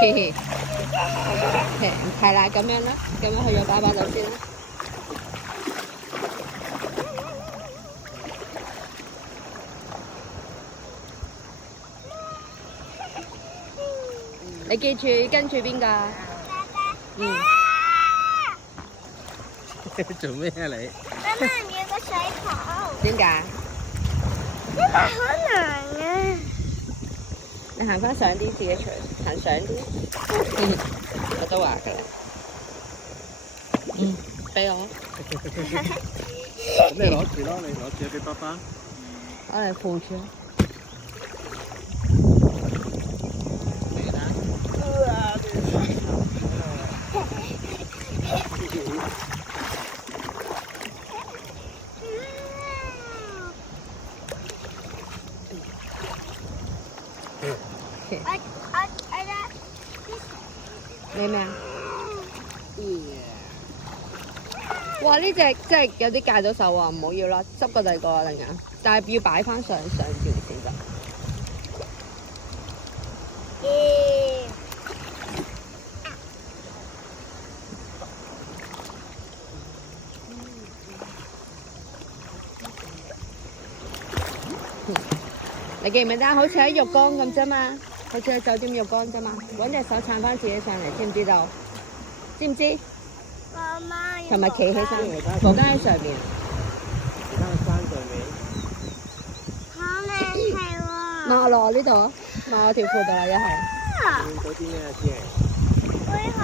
嘿嘿，係啦，咁樣啦，咁樣去咗爸爸度先啦。你記住跟住邊個？嗯。做咩啊你？媽媽唔要個水泡。點解？因為好難啊！你行翻上啲自己除，行上啲。我都話㗎啦。嗯，俾我。咁你攞住咯，你攞住俾爸爸。我嚟扶住。咩咩啊？哇！呢只真係有啲戒到手啊，唔好要啦，執個第二個啊，另外，但係要擺翻上邊先得。你記唔記得？好似喺浴缸咁啫嘛，好似喺酒店浴缸啫嘛，揾隻手撐翻自己上嚟，知唔知道？知唔知？媽媽。同埋企起身，房間喺上面。而家喺山上面。好靚係喎。抹落呢度，抹我條褲度啦，一係。見到啲咩先？龜殼。